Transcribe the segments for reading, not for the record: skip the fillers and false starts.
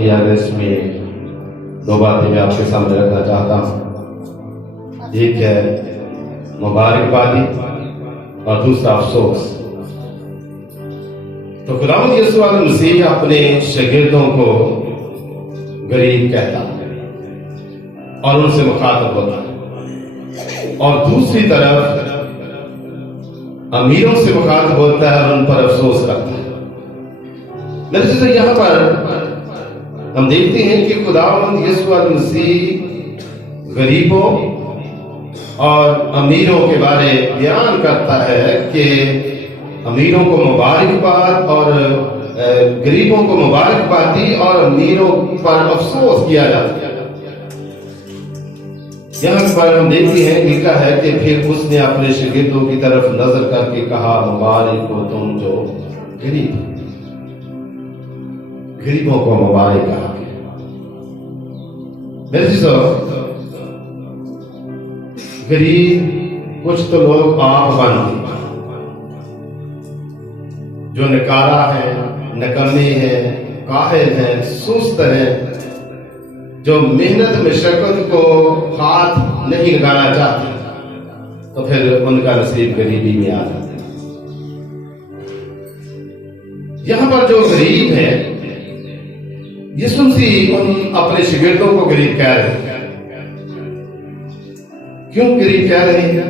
की अगस्त में दो बातें मैं आपके सामने रखना चाहता हूँ। एक है मुबारकबादी और दूसरा अफसोस। तो खुदावंद यीशु मसीह अपने शागिर्दों को गरीब कहता है और उनसे मुखातब होता है, और दूसरी तरफ अमीरों से मुखातब होता है और उन पर अफसोस करता है। तो यहां पर हम देखते हैं कि खुदावंद यीशु मसीह गरीबों और अमीरों के बारे बयान करता है कि अमीरों को मुबारकबाद और गरीबों को मुबारकबादी और अमीरों पर अफसोस किया जाता है। यहाँ पर हम देखते हैं लिखा है कि फिर उसने अपने शागिर्दों की तरफ नजर करके कहा, मुबारक हो तुम जो गरीब हो। गरीबों को मुबारक कहा। मेरे चीजों, गरीब कुछ तो लोग आप बनते जो नकारा है, नकम्मे हैं, काहिल हैं, सुस्त हैं, जो मेहनत मशक्कत को हाथ नहीं लगाना चाहते, तो फिर उनका नसीब गरीबी में आ जाता है। यहां पर जो गरीब है, यीशु मसीह उन अपने शागिर्दों को गरीब कह रहे हैं। क्यों गरीब कह रहे हैं?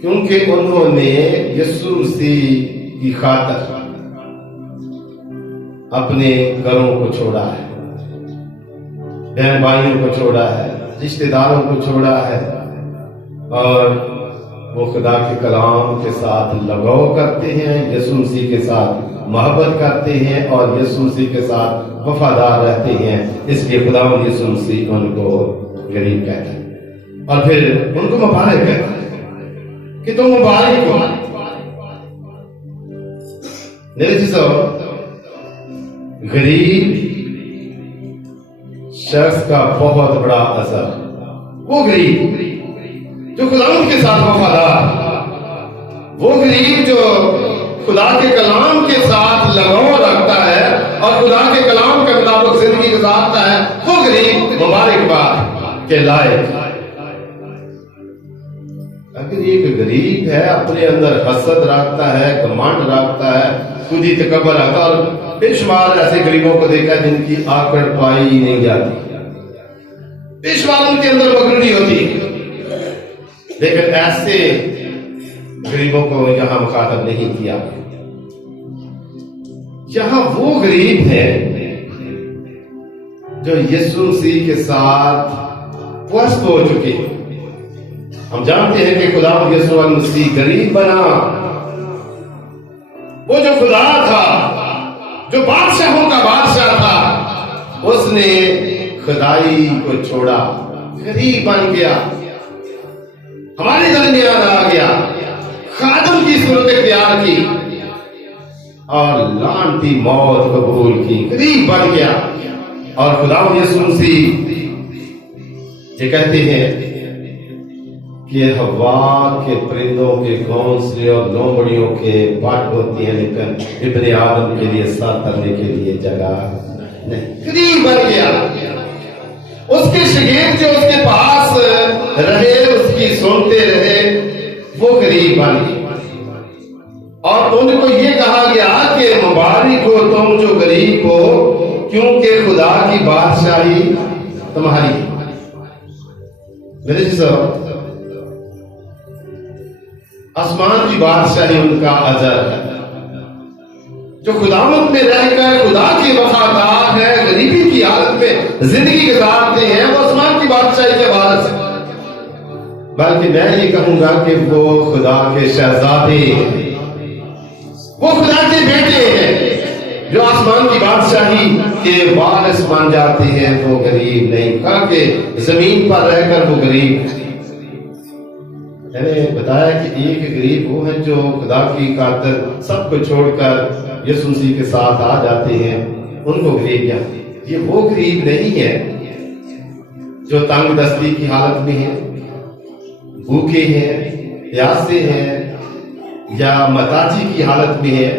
क्योंकि उन्होंने यीशु मसीह की खातिर अपने घरों को छोड़ा है, बहन भाइयों को छोड़ा है, रिश्तेदारों को छोड़ा है, और वो खुदा के कलाम के साथ लगाव करते हैं, यीशु मसीह के साथ मोहब्बत करते हैं और यीशु मसीह के साथ वफादार रहते हैं। इसलिए खुदावंद यीशु मसीह उनको गरीब कहता है और फिर उनको मुबारक कहता है कि तुम मुबारक हो। मेरे चीजों, गरीब शख्स का बहुत बड़ा असर, वो गरीब जो खुदावंद के साथ वफादार, वो गरीब जो खुदा के कलाम के साथ लगाव रखता है और खुदा के कलाम के मुताबिक जिंदगी गुजारता है, वो गरीब मुबारकबाद के लायक। अगर एक गरीब है, अपने अंदर हसद रखता है, घमंड रखता है, खुद ही तकब्बुर रखता है, और बेशुमार ऐसे गरीबों को देखा जिनकी आकड़ पाई नहीं जाती, बेशुमार उनके अंदर मगरूरी होती, लेकिन ऐसे गरीबों को यहां मुखातब नहीं किया। यहां वो गरीब है जो यीशु मसीह के साथ वस्त हो चुके। हम जानते हैं कि खुदावंद यीशु मसीह गरीब बना। वो जो खुदा था, जो बादशाहों का बादशाह था, उसने खुदाई को छोड़ा, गरीब बन गया, हमारे दरमियान आ गया, खादम की सूरत इख्तियार की और लानती मौत कबूल की, गरीब बन गया। और खुदावंद यीशु मसीह ये कहते हैं कि हवा के परिंदों के घोंसले और लोमड़ियों के बाट होती है, लेकिन इब्ने आदम के लिए सर करने के लिए जगह नहीं। गरीब बन गया। उसके शागिर्द जो उसके पास रहे, उसकी सुनते रहे, वो गरीब बन गए और उनको ये कहा गया कि मुबारक हो तुम जो गरीब हो, क्योंकि खुदा की बादशाही तुम्हारी। मेरे साहब, आसमान की बादशाही उनका अजर है। जो खुदावंद में रहकर खुदा के वफादार है, गरीबी की हालत में जिंदगी गुजारते हैं, वो आसमान की बादशाही के वारिस है। बल्कि मैं ये कहूंगा कि वो खुदा के शहजादे, वो खुदा के बेटे हैं जो आसमान की बादशाही के वारिस बन जाते हैं। वो गरीब नहीं, कहा कि जमीन पर रहकर वो गरीब। मैंने बताया कि एक गरीब वो है जो खुदा की खातिर सब कुछ छोड़कर यीशु मसीह के साथ आ जाते हैं, उनको गरीब कहते हैं। ये वो गरीब नहीं है जो तंग दस्ती की हालत में है, भूखे हैं, प्यासे हैं या मताजी की हालत में है।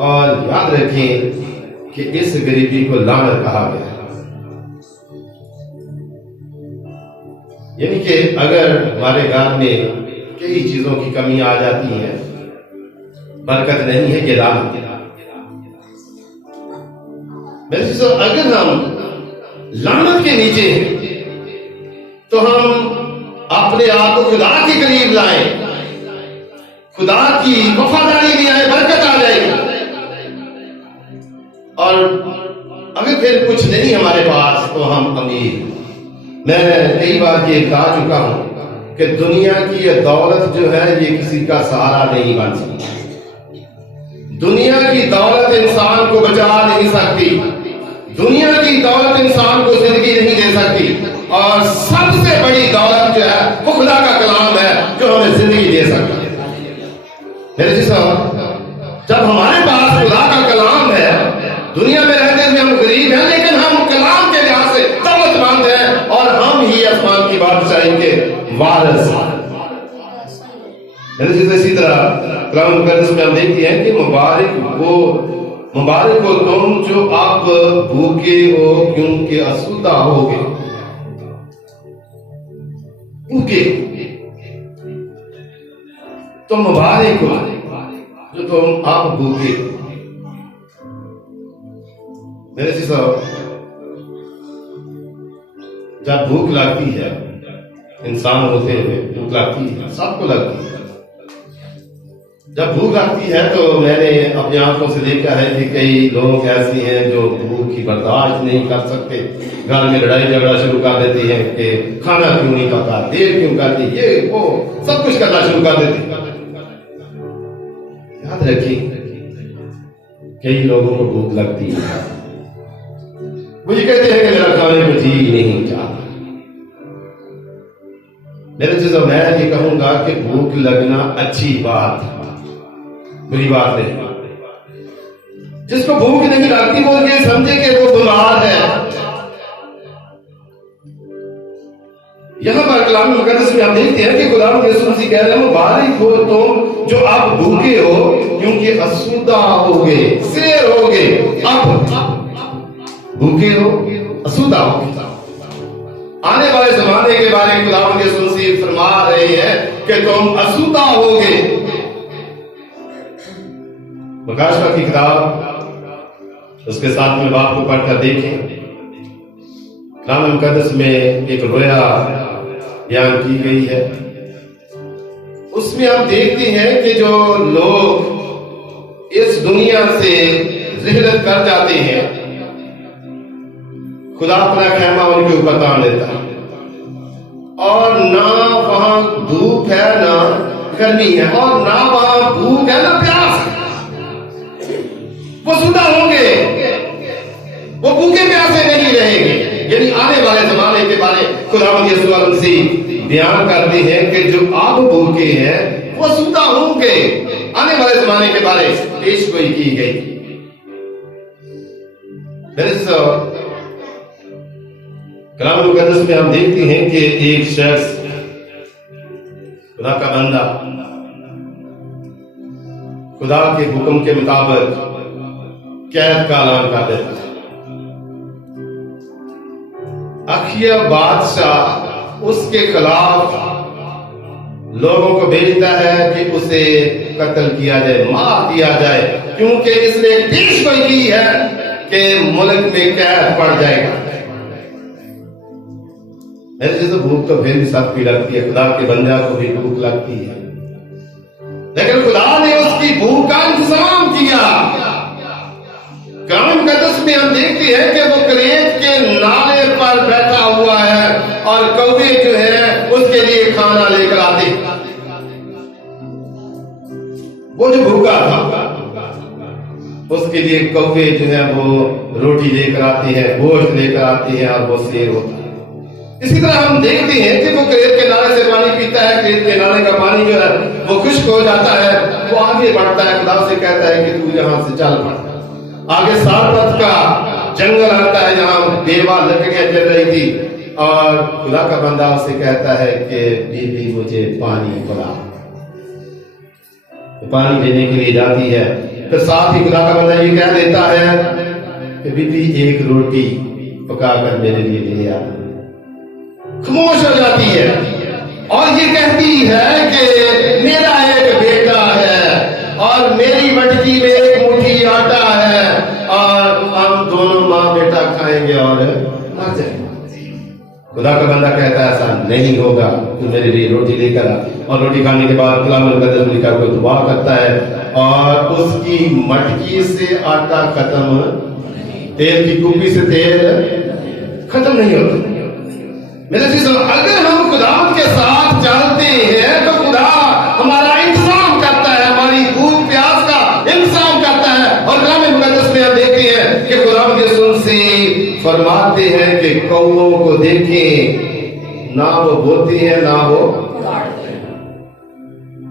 और याद रखें کہ اس غریبی کو لعنت کہا گیا ہے. یعنی کہ اگر ہمارے گھر میں کئی چیزوں کی کمی آ جاتی ہے، برکت نہیں ہے، یہ لعنت ہے. اگر ہم لعنت کے نیچے ہیں تو ہم اپنے آپ کو خدا کے قریب لائیں، خدا کی وفاداری بھی آئے، برکت آ جائے گی. اور اگر پھر کچھ نہیں ہمارے پاس تو ہم امیر. میں کئی بار یہ کہا چکا ہوں کہ دنیا کی یہ دولت جو ہے یہ کسی کا سہارا نہیں بن سکتی. دنیا کی دولت انسان کو بچا نہیں سکتی، دنیا کی دولت انسان کو زندگی نہیں دے سکتی. اور سب سے بڑی دولت جو ہے وہ خدا کا کلام ہے جو ہمیں زندگی دے سکتا ہے. میرے جب ہمارے پاس خدا کا کلام ہے، دنیا میں رہتے ہوئے ہم غریب ہیں لیکن ہم کلام کے لحاظ سے دولت مند ہیں اور ہم ہی آسمان کی بادشاہی کے وارث ہیں. اسی طرح کلام مقدس میں ہم دیکھتے ہیں کہ مبارک ہو تم جو اب بھوکے ہو کیونکہ آسودہ ہوگے. بھوکے تم مبارک ہو جو تم اب بھوکے. میرے صاحب جب بھوک لگتی ہے، انسان ہوتے ہوئے بھوک لگتی ہے، سب کو لگتی ہے. جب بھوک لگتی ہے تو میں نے اپنی آنکھوں سے دیکھا ہے کہ کئی لوگ ایسے ہیں جو بھوک کی برداشت نہیں کر سکتے، گھر میں لڑائی جھگڑا شروع کر دیتے ہیں کہ کھانا کیوں نہیں پکا، دیر کیوں کرتی، یہ وہ سب کچھ کرنا شروع کر دیتے ہیں. یاد رکھیں کئی لوگوں کو بھوک لگتی ہے، مجھے کہتے ہیں کہ میرا کھانے کو جی نہیں چاہتا. میرے چیزوں میں یہ کہوں گا کہ بھوک لگنا اچھی بات، بری بات نہیں. جس کو بھوک نہیں لگتی وہ یہ سمجھے کہ وہ بیمار ہے. یہاں پر کلام مقدس میں ہم دیکھتے ہیں کہ خدا یسوع مسیح کہہ رہے ہیں مبارک ہو تم جو اب بھوکے ہو کیونکہ آسودہ ہوگے، سیر ہوگے. اب بھوکے ہو، آسودہ ہو. آنے والے زمانے کے بارے میں خدا یسوع مسیح فرما رہے ہیں کہ تم آسودہ ہوگے. مکاشفہ کی کتاب اس کے ساتھ میں باب کو پڑھ کر دیکھیں. کلام مقدس میں ایک رویا بیان کی گئی ہے. اس میں ہم دیکھتے ہیں کہ جو لوگ اس دنیا سے رحلت کر جاتے ہیں، خدا اپنا خیمہ ان کے اوپر تان لیتا ہے اور نہ وہاں دھوپ ہے نہ گرمی ہے اور نہ وہاں بھوک ہے نہ پیاس. وہ سودہ ہوں گے، وہ بھوکے پیاسے نہیں رہیں گے. یعنی آنے والے زمانے کے بارے خداوند یسوع مسیح بیان کرتے ہیں کہ جو اب بھوکے ہیں وہ سودہ ہوں گے. آنے والے زمانے کے بارے پیش گوئی کی گئی. کلام مقدس میں ہم دیکھتے ہیں کہ ایک شخص خدا کا بندہ خدا کے حکم کے مطابق قید کا اعلان کر دیتا ہے. اخیا بادشاہ اس کے خلاف لوگوں کو بھیجتا ہے کہ اسے قتل کیا جائے، مار دیا جائے، کیونکہ اس نے پیش گوئی کی ہے کہ ملک میں قید پڑ جائے گا. ایسے تو بھوک تو پھر بھی سب کی لگتی ہے، خدا کے بندہ کو بھی بھوک لگتی ہے، لیکن خدا نے اس کی بھوک کا انتظام کیا. کلام مقدس میں ہم دیکھتے ہیں کہ وہ کریت کے نالے پر بیٹھا ہوا ہے اور کوے جو ہے اس کے لیے کھانا لے کر آتے. وہ جو بھوکا تھا اس کے لیے کوے جو ہے وہ روٹی لے کر آتے ہیں، گوشت لے کر آتے ہیں اور وہ سیر ہوتا ہے. اسی طرح ہم دیکھتے ہیں کہ وہ کریت کے نالے سے پانی پیتا ہے، کریت کے نالے کا پانی جو ہے وہ خشک ہو جاتا ہے. وہ آگے بڑھتا ہے، خدا سے کہتا ہے کہ تو یہاں سے چل پڑ. آگے سارپت کا جنگل آتا ہے جہاں بیوہ لکڑیاں جل رہی تھی اور خدا کا بندہ اسے کہتا ہے کہ بیوی مجھے پانی پلا. پانی دینے کے لیے جاتی ہے. پھر ساتھ ہی خدا کا بندہ یہ کہہ دیتا ہے कि बीबी एक रोटी पका कर मेरे लिए ले आ। खामोश हो जाती है और ये कहती है कि मेरा एक बेटा है और मेरी मटकी में एक मुट्ठी आटा है और हम दोनों माँ बेटा खाएंगे और मर जाएंगे। खुदा का बंदा कहता है ऐसा नहीं होगा, तू मेरे लिए रोटी लेकर आ। और रोटी खाने के बाद कलाम मुकद्दस लिखा कोई दुआ करता है और उसकी मटकी से आटा खत्म, तेल की कुप्पी से तेल खत्म नहीं होता। मेरे चीजों, अगर हम खुदा के साथ चलते हैं तो खुदा हमारा इंतजाम करता है, हमारी भूख प्यास का इंतजाम करता है। और कलाम मुकद्दस में हम देखते हैं कि खुदा यीशु से फरमाते हैं कि कौओं को देखें, ना वो बोलती है ना वो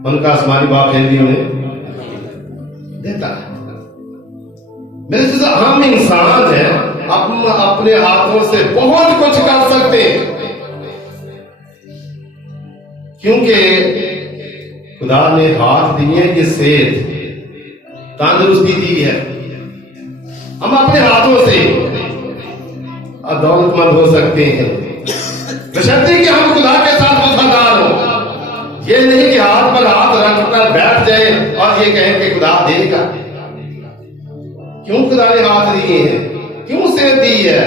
उनका आसमानी बाप हेल्दी उन्हें देता है। मेरे चीजों, हम इंसान हैं, हम अपने हाथों से बहुत कुछ कर सकते हैं क्योंकि खुदा ने हाथ दिए कि सेहत तंदुरुस्ती दी है। हम अपने हाथों से दौलतमंद हो सकते हैं बशर्ते कि हम खुदा के साथ वफादार हो। ये नहीं कि हाथ पर हाथ रखकर बैठ जाए और ये कहें कि खुदा देगा। क्यों खुदा ने हाथ दिए हैं, क्यों सेहत दी है,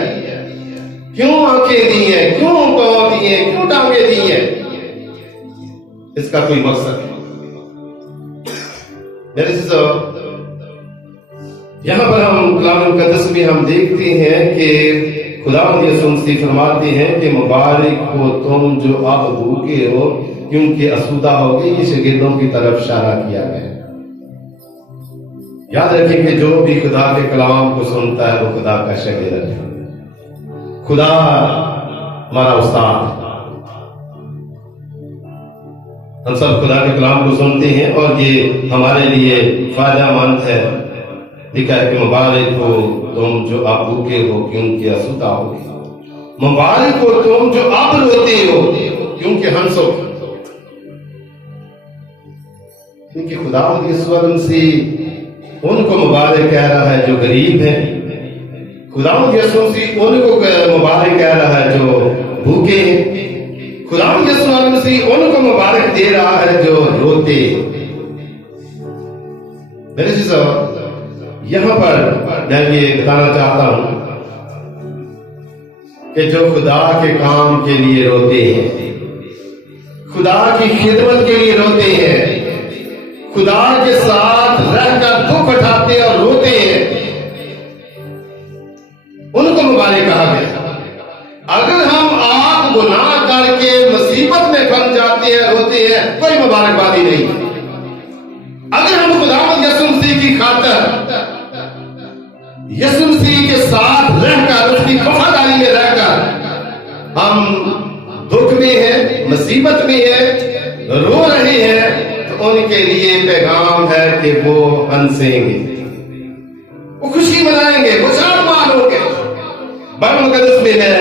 क्यों आंखें दी हैं, क्यों पांव दिए, क्यों टांगे दी हैं, इसका कोई मकसद है। मेरे यहां पर हम कलाम मुकद्दस में हम देखते हैं कि खुदा यीशु फरमाते हैं कि मुबारक हो तुम जो अब भूखे हो क्योंकि असुदा हो गए। ये शागिर्दों की तरफ इशारा किया गया। याद रखें कि जो भी खुदा के कलाम को सुनता है वो खुदा का शागिर्द है। खुदा हमारा उस्ताद। हम सब खुदा के कलाम को सुनते हैं और ये हमारे लिए फायदेमंद है। लिखा है कि मुबारक हो तुम जो अब भूखे हो क्योंकि असुदा हो। मुबारक हो तुम जो अब रोते हो क्योंकि हंसो। क्योंकि खुदा ईश्वर से उनको मुबारक कह रहा है जो गरीब है। खुदा यीशु से उनको मुबारक कह रहा है जो भूखे हैं। खुदा यीशु से उनको मुबारक दे रहा है जो रोते। मेरे चीज़ों, यहां पर मैं ये बताना चाहता हूं कि जो खुदा के काम के लिए रोते हैं, खुदा की खिदमत के लिए रोते हैं, खुदा के साथ रहकर दुख उठाते और रोते हैं, उनको मुबारक कहा गया। अगर हम आप गुनाह करके मुसीबत में फंस जाते हैं, रोते हैं, कोई मुबारकबादी नहीं। अगर हम खुदावंद यीशु मसीह की खातिर यीशु मसीह के साथ रहकर उसकी वफादारी में रहकर हम दुख में हैं, मुसीबत में हैं, रो रहे हैं, तो उनके लिए पैगाम है कि वो हंसेंगे, वो खुशी मनाएंगे, वो शानमान होंगे। बाइबल मुकद्दस में मैं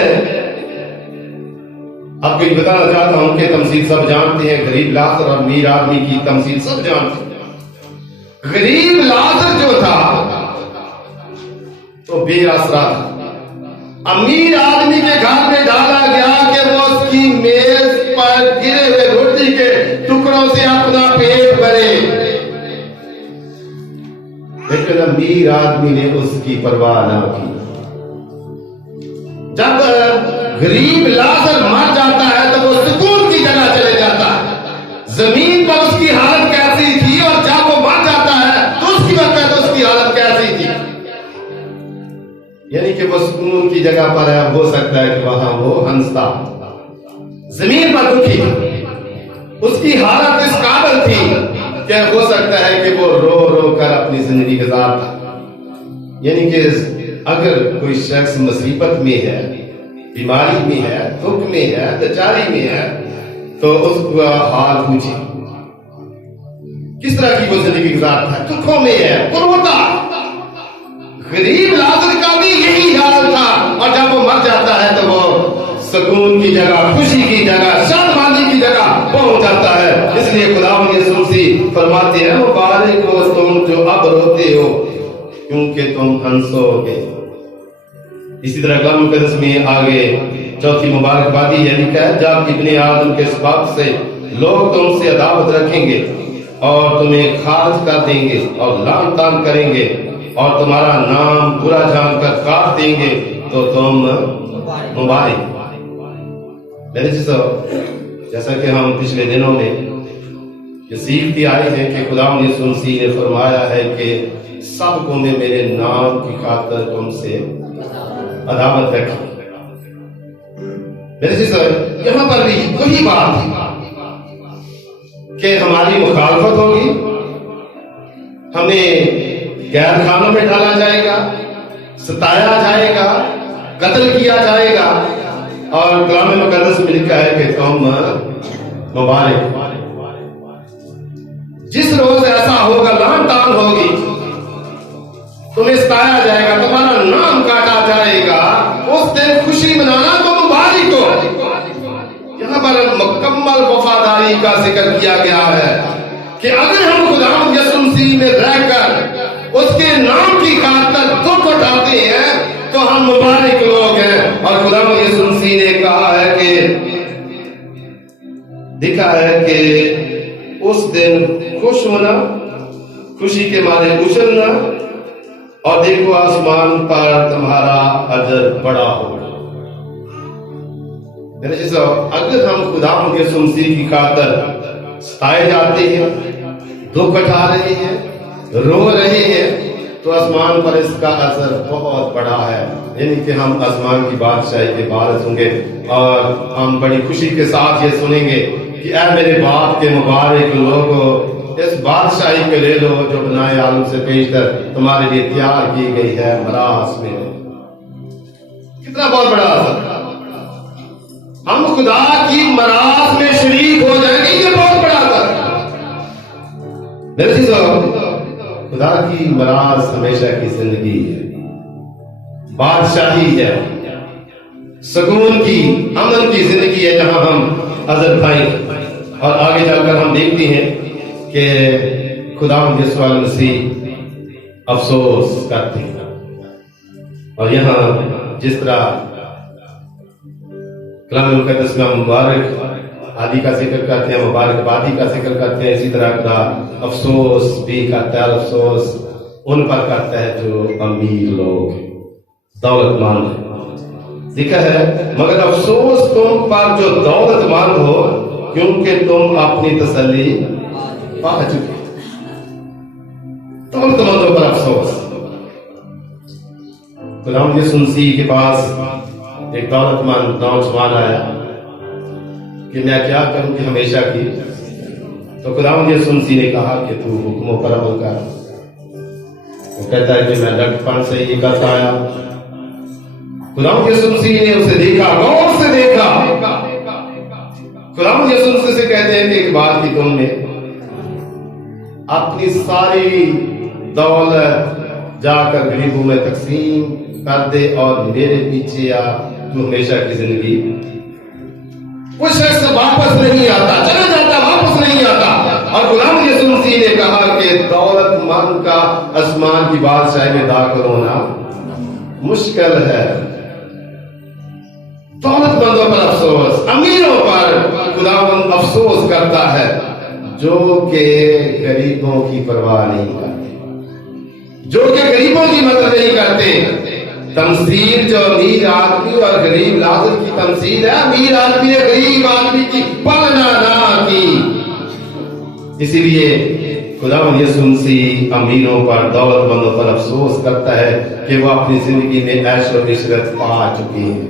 आपको बताना चाहता हूं कि तमसील सब जानते हैं। गरीब लाजर और अमीर आदमी की तमसील सब जानते हैं। गरीब लाजर जो था तो बेआसरा था। अमीर आदमी के घर में डाला गया कि वो उसकी मेज पर गिरे हुए रोटी के टुकड़ों से अपना पेट भरे, लेकिन अमीर आदमी ने उसकी परवाह न की। जब गरीब लाजर मर जाता है तो वो सुकून की जगह चले जाता है। जमीन पर उसकी हालत कैसी थी और जब वो मर जाता है तो उसकी वक्त उसकी हालत कैसी थी, यानी कि वो सुकून की जगह पर है। हो सकता है कि वहां वो हंसता, जमीन पर दुखी, उसकी हालत इस काबिल थी कि हो सकता है कि वो रो रो कर अपनी जिंदगी गुजारता। यानी कि अगर कोई शख्स मुसीबत में है, बीमारी में है, दुख में है, लाचारी में है, तो उसका हाल पूछे किस तरह की वो जिंदगी गुजारता है। दुखों में है, वो रोता। गरीब लाजर का भी यही हाल था और जब वो मर जाता है तो वो सुकून की जगह, खुशी की जगह, शानबाजी की जगह पहुंच जाता है। इसलिए खुदा यीशु मसीह फरमाते हैं मुबारक हो तुम जो अब रोते हो क्योंकि तुम हंसोगे। इसी तरह कलाम मुकद्दस में आगे चौथी मुबारकबादी ये लिखा है, जब इब्ने आदम के सबब से लोग तुमसे अदावत रखेंगे और तुम्हें खारिज कर देंगे और लान तान करेंगे और तुम्हारा नाम बुरा जानकर काट देंगे तो तुम मुबारक। मेरे जैसा कि हम पिछले दिनों में ये सीखते आए हैं कि खुदावंद यीशु मसीह ने फरमाया है कि सब कौमें मेरे नाम की खातिर तुमसे अदावत रखी। मेरे यहाँ पर भी वही बात है कि हमारी मुखालफत होगी, हमें गैर खानों में डाला जाएगा, सताया जाएगा, कत्ल किया जाएगा और कलाम मुकद्दस में लिखा है कि तुम मुबारक। जिस रोज ऐसा होगा, लान तान होगी, तुम्हें सताया जाएगा, तुम्हारा नाम काटा जाएगा, उस दिन खुशी मनाना तो मुबारक हो। यहाँ पर मुकम्मल वफादारी का जिक्र किया गया है कि अगर हम खुदावंद यीशु मसीह में रहकर उसके नाम की खातिर दुख उठाते हैं तो हम मुबारक लोग हैं। और खुदावंद यीशु मसीह ने कहा है कि लिखा है कि उस दिन खुश होना, खुशी के मारे उछलना और देखो आसमान पर तुम्हारा अजर बड़ा होगा। अगर हम खुदावंद यीशु मसीह की खातिर सताए जाते हैं, दुख उठा रहे हैं, रो रहे हैं, तो आसमान पर इसका असर बहुत बड़ा है। यानी कि हम आसमान की बादशाही के बारिश होंगे और हम बड़ी खुशी के साथ ये सुनेंगे कि ऐ मेरे बाप के मुबारक लोगों, इस बादशाही को ले लो जो बनाए आलम से पेशतर तुम्हारे लिए तैयार की गई है मरास में। कितना बहुत बड़ा असर, हम खुदा की मरास में शरीक हो जाएंगे, ये बहुत बड़ा असर। मेरे चीजों, खुदा की मरास हमेशा की जिंदगी है, बादशाही है, सुकून की, अमन की जिंदगी है जहां हम अजर पाएंगे। और आगे चलकर हम देखते हैं कि खुदावंद यीशु मसीह अफसोस करते हैं। और यहाँ जिस तरह कलाम मुकद्दस में मुबारक आदि का जिक्र करते हैं, मुबारकबादी का जिक्र करते हैं, इसी तरह खुदा अफसोस भी करता है। अफसोस उन पर करता है जो अमीर लोग, दौलतमंद है। लिखा है, मगर अफसोस तुम पर जो दौलतमंद हो, क्योंकि तुम अपनी तसल्ली पा चुके। दौलतमंदों पर अफसोस। खुदावंद यीशु मसीह के पास एक दौलतमंद नौजवान आया कि मैं क्या करूं कि हमेशा की। तो खुदावंद यीशु मसीह ने कहा कि तू हुक्मों पर अमल कर। वो कहता है कि मैं लड़कपन से ये करता आया। खुदावंद यीशु मसीह ने उसे देखा, गौर से देखा। खुदावंद यीशु मसीह से कहते हैं कि एक बात की तुमने अपनी सारी दौलत जाकर गरीबों में तकसीम कर दे और मेरे पीछे आ, तू हमेशा की जिंदगी। वो शख्स वापस नहीं आता, चला जाता, वापस नहीं आता। और खुदावंद यीशु मसीह ने कहा कि दौलतमंद का आसमान की बादशाही में दाखिल होना मुश्किल है। दौलतमंदों पर अफसोस, अमीरों पर खुदावंद अफसोस करता है जो कि गरीबों की परवाह नहीं करते, जो कि गरीबों की मदद नहीं करते। तमसील जो अमीर आदमी और गरीब लाज़र की तमसील है, अमीर आदमी ने गरीब आदमी की पालना ना की। इसीलिए खुदावंद यीशु मसीह अमीरों पर, दौलतमंदों पर अफसोस करता है कि वो अपनी जिंदगी में ऐश और इशरत पा चुके हैं।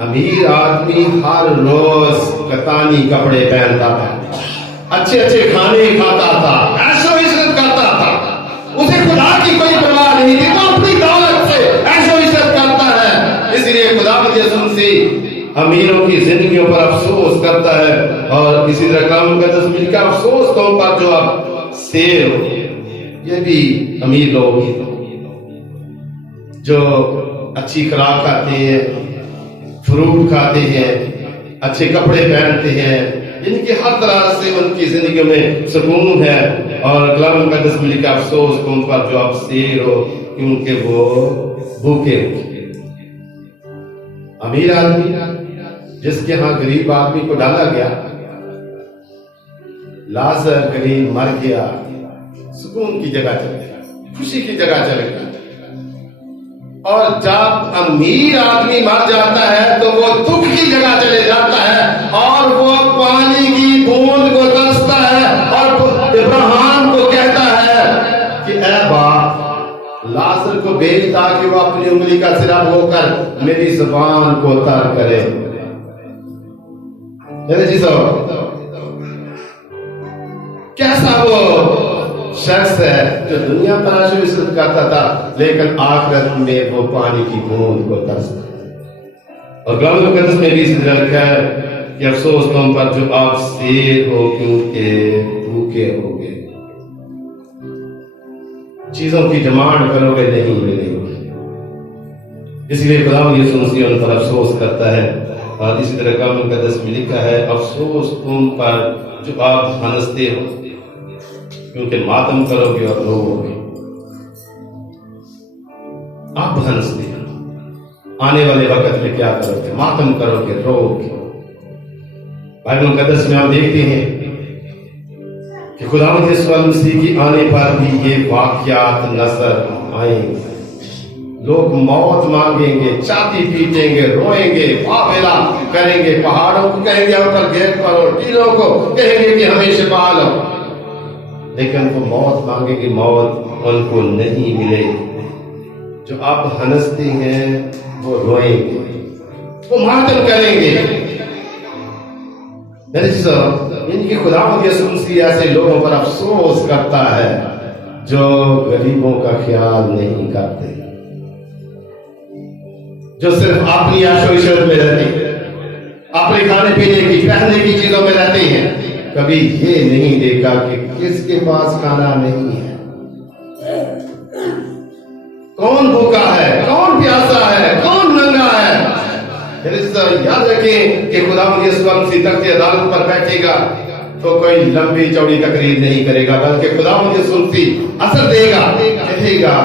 अमीर आदमी हर रोज कतानी कपड़े पहनता था, अच्छे अच्छे खाने खाता था, ऐशो इशरत करता था, उसे खुदा की कोई परवाह नहीं थी। वो अपनी दौलत से ऐशो इशरत करता है। इसलिए खुदावंद यीशु मसीह अमीरों की जिंदगियों पर अफसोस करता है। और इसी तरह कलाम मुकद्दस में लिखा, अफसोस तुम पर जो आप शेर हो। ये भी अमीर लोग ही जो अच्छी खुराक खाते हैं, फ्रूट खाते हैं, अच्छे कपड़े पहनते हैं, इनकी हर तरह से उनकी जिंदगी में सुकून है। और कलाम मुकद्दस में लिखा, अफसोस तुम पर जो आप शेर हो, क्योंकि वो भूखे हो। امیر آدمی جس کے ہاں غریب آدمی کو ڈالا گیا، لازر غریب مر گیا، سکون کی جگہ چلے گیا، خوشی کی جگہ چلے گیا. اور جب امیر آدمی مر جاتا ہے تو وہ دکھ کی جگہ چلے جاتا ہے اور وہ پانی کی بوند کو ترستا ہے اور ابراہیم کو کہتا ہے کہ اے باپ لازر کو بھیج تاکہ وہ اپنی انگلی کا سرا ہو کر میری زبان کو تر کرے. کیسا وہ شخص ہے جو دنیا پر عیش و عشرت کرتا تھا لیکن آخرت میں وہ پانی کی بوند کو ترستا ہے. اور کلام مقدس میں بھی اسی طرح لکھا ہے کہ افسوس تم پر جو آپ سیر ہو کیونکہ بھوکے ہو گے. چیزوں کی ڈیمانڈ کرو گے نہیں ملے گی، اس لیے خدا یسوع مسیح ان پر افسوس کرتا ہے. اور اسی طرح کلام مقدس میں لکھا ہے افسوس تم پر جو آپ ہنستے ہو کیونکہ ماتم کرو گے اور رو گے. آپ ہنستے ہیں، آنے والے وقت میں کیا کرو گے؟ ماتم کرو گے، رو گے. بائبل مقدس میں آپ دیکھتے ہیں کہ خداوند یسوع مسیح کی آنے پر بھی یہ واقعات نظر آئیں گے. لوگ موت مانگیں گے، چھاتی پیٹیں گے، روئیں گے، واویلا کریں گے، پہاڑوں کو کہیں گے ہم پر گر پڑو، ٹیلوں کو کہیں گے کہ ہمیں شفا لو. لیکن وہ موت مانگیں گے، موت ان کو نہیں ملے گی. جو اب ہنستے ہیں وہ روئیں گے، وہ ماتم کریں گے. ان کی خداوند یسوع مسیح ایسے لوگوں پر افسوس کرتا ہے جو غریبوں کا خیال نہیں کرتے، جو صرف اپنی عیش و عشرت میں رہتے ہیں، اپنے کھانے پینے کی پہننے کی چیزوں میں رہتے ہیں. کبھی یہ نہیں دیکھا کہ کس کے پاس کھانا نہیں ہے، کون بھوکا ہے، کون پیاسا ہے، کون ننگا ہے. یاد رکھیں کہ خداوند یسوع مسیح تخت عدالت پر بیٹھے گا تو کوئی لمبی چوڑی تقریر نہیں کرے گا، بلکہ خداوند یسوع مسیح اثر دے گا، کہے گا.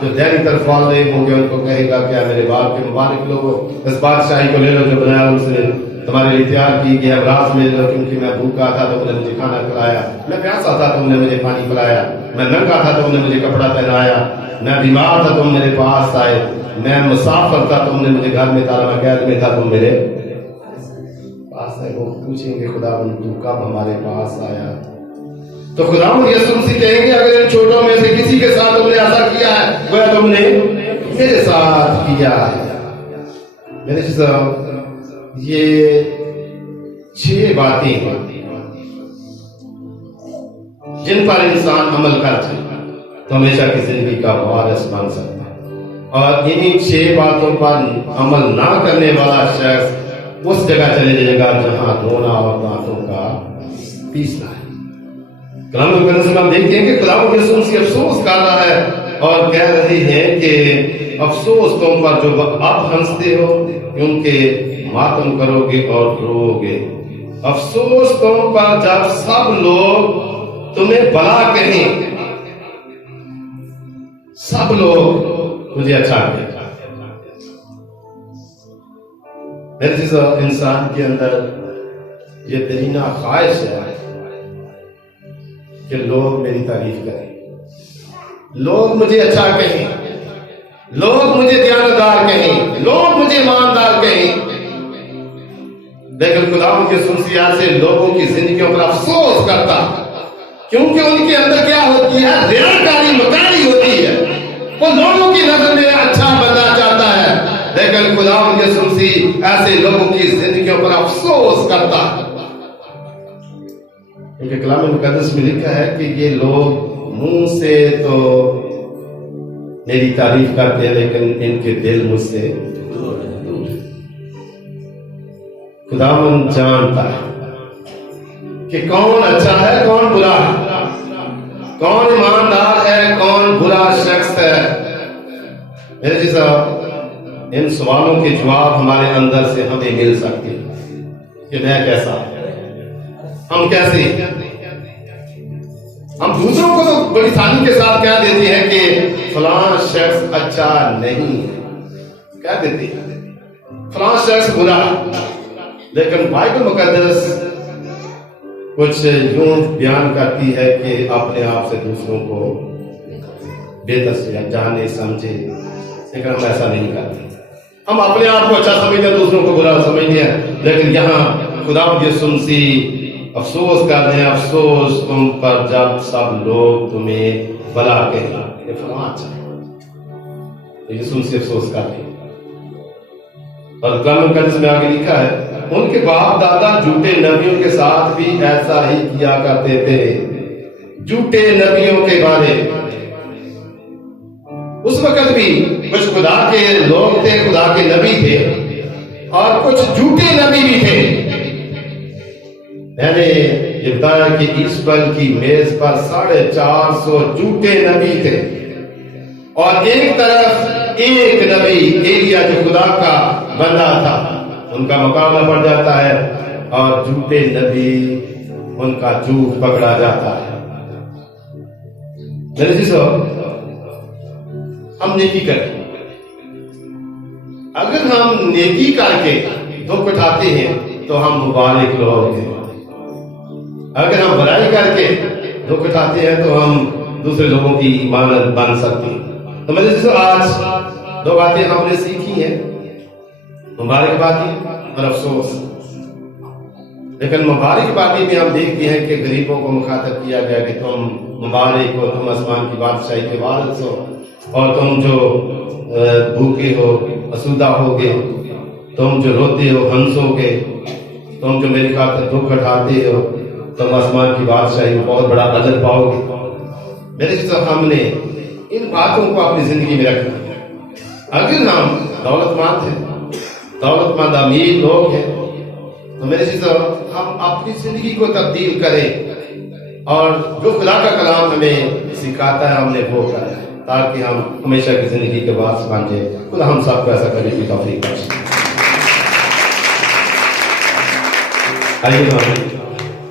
جو دہلی طرف والے ہوں گے ان کو کہے گا کیا میرے باپ کے مبارک لوگوں اس بادشاہی کو لے لو جو بنایا اس نے تمہارے لیے تیار کی گیا. رات میں لو کیونکہ میں بھوکا تھا تو تم نے مجھے کھانا کھلایا، میں پیاسا تھا تم نے مجھے پانی پلایا، میں ننگا تھا تم نے مجھے کپڑا پہنایا، میں بیمار تھا تم میرے پاس آئے، میں مسافر تھا تم نے مجھے گھر میں تالا میں قید میں تھا تم میرے پاس آئے. وہ پوچھیں گے خداوند تو کب ہمارے پاس آیا؟ تو خداوند یسوع مسیح کہیں گے اگر ان چھوٹوں میں سے کسی کے ساتھ تم نے ایسا کیا ہے وہ تم نے میرے ساتھ کیا ہے. میرے ساتھ یہ 6 باتیں ہیں جن پر انسان عمل کرتا ہے تو ہمیشہ کی زندگی کا وارث بن سکتا ہے. اور انہی 6 باتوں پر عمل نہ کرنے والا شخص اس جگہ چلے جائے گا جہاں رونا اور دانتوں کا پیسنا ہے. کلام مقدس میں ہم دیکھتے ہیں کہ خداوند یسوع مسیح افسوس کر رہا ہے اور کہہ رہے ہیں کہ افسوس تم پر جو اب ہنستے ہو کیونکہ ماتم کرو گے اور رو گے. افسوس تم پر جب سب لوگ تمہیں بھلا کہیں، سب لوگ تجھے اچھا کہیں. انسان کے اندر یہ درینا خواہش ہے کہ لوگ میری تعریف کریں، لوگ مجھے اچھا کہیں، لوگ مجھے دیانتدار کہیں، لوگ مجھے ایماندار کہیں. لیکن خداوند یسوع مسیح ایسے لوگوں کی زندگیوں پر افسوس کرتا کیونکہ ان کے اندر کیا ہوتی ہے؟ ریاکاری، مکاری ہوتی ہے. وہ لوگوں کی نظر میں اچھا بننا چاہتا ہے، لیکن خداوند یسوع مسیح ایسے لوگوں کی زندگیوں پر افسوس کرتا. کیونکہ کلام مقدس میں لکھا ہے کہ یہ لوگ منہ سے تو میری تعریف کرتے ہیں لیکن ان کے دل مجھ سے دور ہے. خداوند جانتا ہے کہ کون اچھا ہے، کون برا ہے، کون ایماندار ہے، کون برا شخص ہے. میرے جیسا ان سوالوں کے جواب ہمارے اندر سے ہمیں مل سکتے ہیں کہ میں کیسا ہوں، ہم کیسے ہیں. ہم دوسروں کو تو بڑی آسانی کے ساتھ کہہ دیتے ہیں کہ فلاں شخص اچھا نہیں ہے، کہہ دیتے ہیں. फलां शख्स बुरा, लेकिन बाइबल मुकद्दस कुछ यूं बयान करती है कि अपने आप से दूसरों को बेहतर जाने समझे, लेकिन हम ऐसा नहीं करते। हम अपने आप को अच्छा समझते हैं, दूसरों को बुरा समझते हैं। लेकिन यहाँ खुदा यसुमसी अफसोस कर रहे हैं, अफसोस तुम पर जब सब लोग तुम्हें भला कहें, फलां अच्छा, यसुमसी अफसोस कर रहे हैं। और कलाम मुकद्दस में आगे लिखा है, उनके बाप दादा झूठे नबियों के साथ भी ऐसा ही किया करते थे। झूठे नबियों के बारे उस वक्त भी कुछ खुदा के लोग थे, खुदा के नबी थे, और कुछ झूठे नबी भी थे। मैंने ये बताया कि ईश्वर की मेज पर 450 झूठे नबी थे, और एक तरफ एक नबी एलिया जो खुदा का बंदा था, उनका मुकाबला पड़ जाता है, और झूठे नबी उनका झूठ पकड़ा जाता है। मेरे जिसो हम नेकी करें, अगर हम नेकी करके दुख उठाते हैं तो हम मुबारक लोग हैं। अगर हम बुराई करके दुख उठाते हैं तो हम दूसरे लोगों की इमानत बन सकते हैं। तो मेरे जिसो आज दो बातें हमने सीखी हैं, मुबारकबादी और अफसोस। लेकिन मुबारकबादी में हम देखते हैं कि गरीबों को मुखातब किया गया कि तुम मुबारक हो, तुम आसमान की बादशाही के वारिस हो, और तुम जो भूखे हो असुदा होगे, तुम जो रोते हो हंसोगे, तुम जो मेरी खातिर दुख उठाते हो, तुम आसमान की बादशाही में बहुत बड़ा अजर पाओगे। मेरे जिससे हमने इन बातों को अपनी जिंदगी में रखना है। अगर हम दौलतमंद हैं, दौलतमंद अमीर लोग हैं, तो मेरे जिससे हम अपनी जिंदगी को तब्दील करें, और जो खुदा का कलाम हमें सिखाता है हमने वो करें, ताकि हम हमेशा की जिंदगी के वारिस बन जाए। खुदा हम सबको ऐसा करने की तौफीक बख्शे। आइए